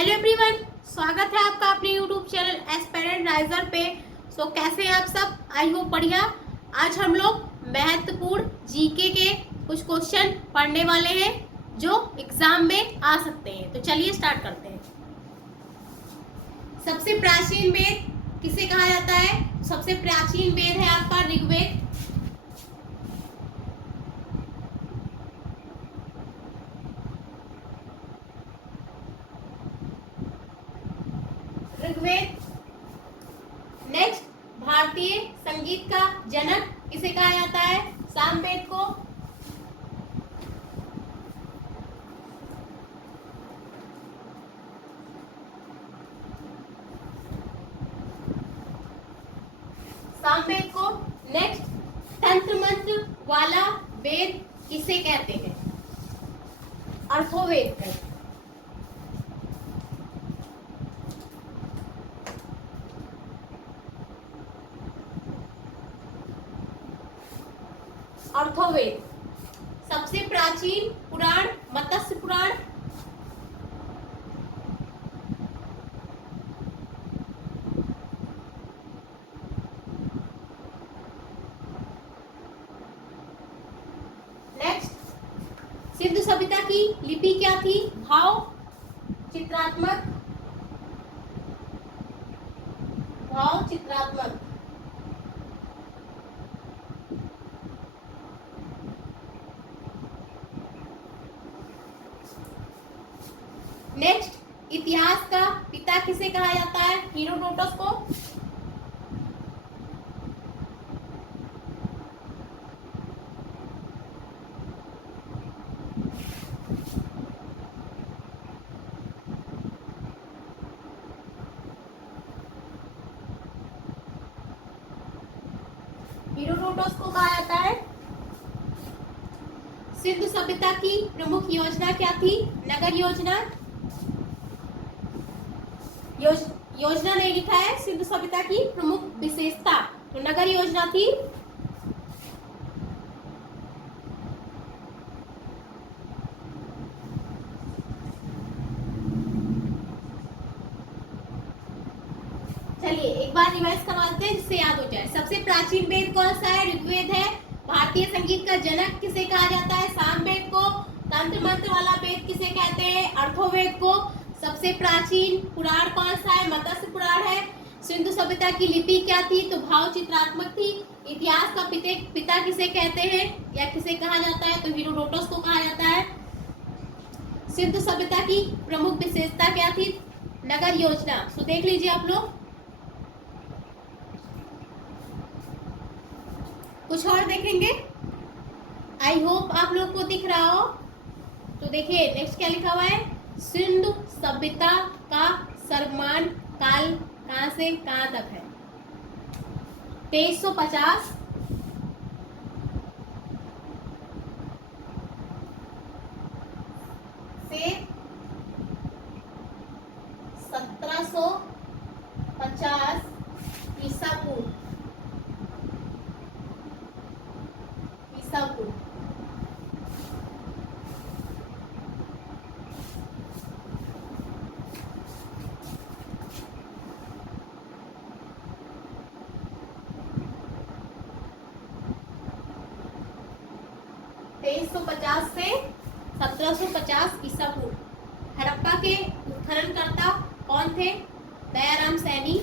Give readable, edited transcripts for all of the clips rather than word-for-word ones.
Hello everyone, स्वागत है आपका अपने यूट्यूब चैनल एस्पिरेंट राइजर पे। कैसे हैं आप सब? आई होप बढ़िया। आज हम लोग महत्वपूर्ण जीके के कुछ क्वेश्चन पढ़ने वाले हैं जो एग्जाम में आ सकते हैं। तो चलिए स्टार्ट करते हैं। सबसे प्राचीन वेद किसे कहा जाता है? सबसे प्राचीन वेद है आपका ऋग्वेद। ऋग्वेद। नेक्स्ट, भारतीय संगीत का जनक किसे कहा जाता है? सामवेद को। सामवेद को। नेक्स्ट, तंत्र मंत्र वाला वेद किसे कहते हैं? अर्थोवेद को। अर्थोवेद। सबसे प्राचीन पुराण मत्स्य पुराण। नेक्स्ट, सिंधु सभ्यता की लिपि क्या थी? भाव चित्रात्मक। भाव चित्रात्मक। नेक्स्ट, इतिहास का पिता किसे कहा जाता है? हेरोडोटस को। हेरोडोटस को कहा जाता है। सिंधु सभ्यता की प्रमुख योजना क्या थी? नगर योजना। योजना नहीं लिखा है। सिंधु सभ्यता की प्रमुख विशेषता तो नगर योजना थी। चलिए एक बार रिवाइज करवा देते हैं जिससे याद हो जाए। सबसे प्राचीन वेद कौन सा है? ऋग्वेद है। भारतीय संगीत का जनक किसे कहा जाता है? सामवेद को। तंत्र मंत्र वाला वेद किसे कहते हैं? अर्थोवेद को। सबसे प्राचीन पुराण कौन सा है? मत्स्य पुराण है। सिंधु सभ्यता की लिपि क्या थी? तो भाव चित्रात्मक थी। इतिहास का पिता किसे कहते हैं या किसे कहा जाता है? तो हेरोडोटस को कहा जाता है। सिंधु सभ्यता की प्रमुख विशेषता क्या थी? नगर योजना। तो देख लीजिए आप लोग। कुछ और देखेंगे। आई होप आप लोग को दिख रहा हो। तो देखिए नेक्स्ट क्या लिखा हुआ है? सिंधु सभ्यता का सर्वमान काल कहां से कहां तक है? 2350 से 1750 ईसा पूर्व। 2350 से 1750 ईसा पूर्व। हड़प्पा के उत्खननकर्ता कौन थे? दयाराम सैनी।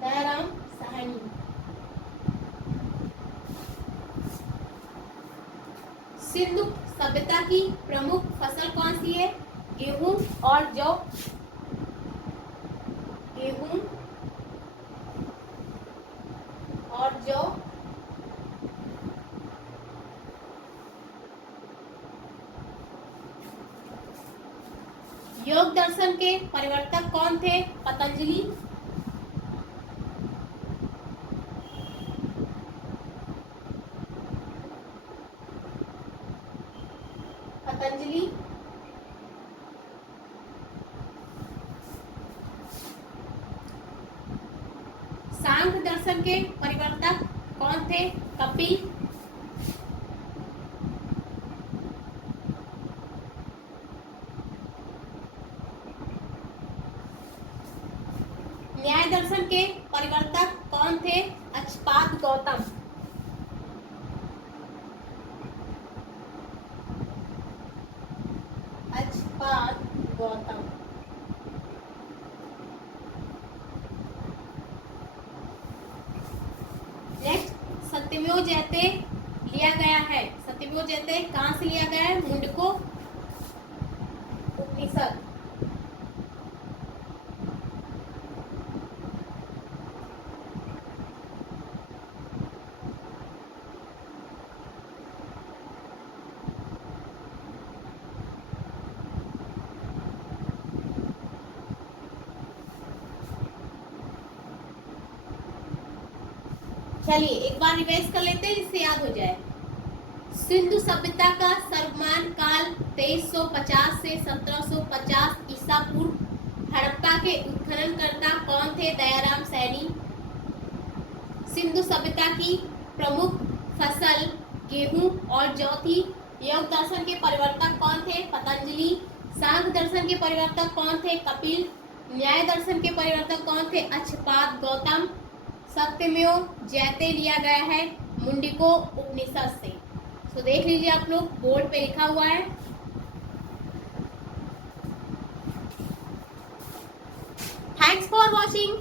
दयाराम साहनी। सिंधु सभ्यता की प्रमुख फसल कौन सी है? गेहूं और जौ। गेहूं और जौ। योग दर्शन के परिवर्तक कौन थे? पतंजलि। पतंजलि। सांख्य दर्शन के परिवर्तक कौन थे? कपिल। न्याय दर्शन के परिवर्तक कौन थे? अक्षपाद गौतम। अक्षपाद गौतम। नेक्स्ट, सत्यमेव जयते लिया गया है। सत्यमेव जयते कहां से लिया गया है? मुंडको उपनिषद। चलिए एक बार रिवाइज कर लेते हैं जिससे याद हो जाए। सिंधु सभ्यता का सर्वमान काल 2350 से 1750 ईसा पूर्व। हड़प्पा के उत्खननकर्ता कौन थे? दयाराम सैनी। सिंधु सभ्यता की प्रमुख फसल गेहूं और जौ थी। योग दर्शन के परिवर्तक कौन थे? पतंजलि। सांख्य दर्शन के परिवर्तक कौन थे? कपिल। न्याय दर्शन के परिवर्तक कौन थे? अक्षपाद गौतम। सत्यमेव जयते लिया गया है मुंडको उपनिषद से। तो देख लीजिए आप लोग, बोर्ड पे लिखा हुआ है। Thanks for watching.